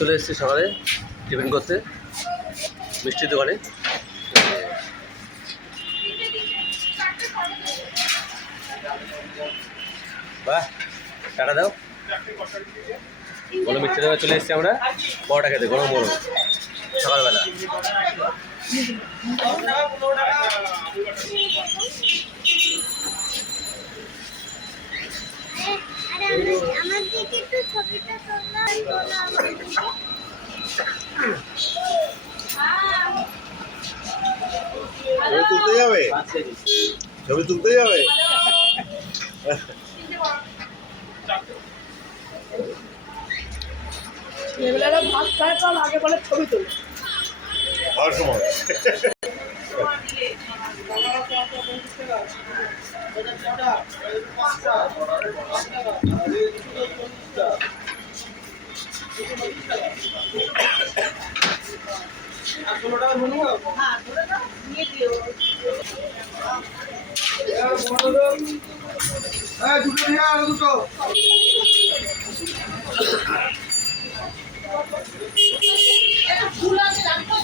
চলে এসেছি সকালে, টিফিন করতে মিষ্টির দোকানে। বাহ, টাকা দাও। বলো মিষ্টির দোকানে চলে এসেছি আমরা। পরোটা খেতে, গরম গরম। সকালবেলা। আমার আমার দিকে একটু ছবিটা তোলা তোলা আমার দিকে ছবি তুলতে যাবে? ছবি তুলতে যাবে? ছেলেবেলারা ভাত খায় তার আগে বলে ছবি তোলে। সময়। দুটো দিয়ে আর দুটো ফুল আছে রাখো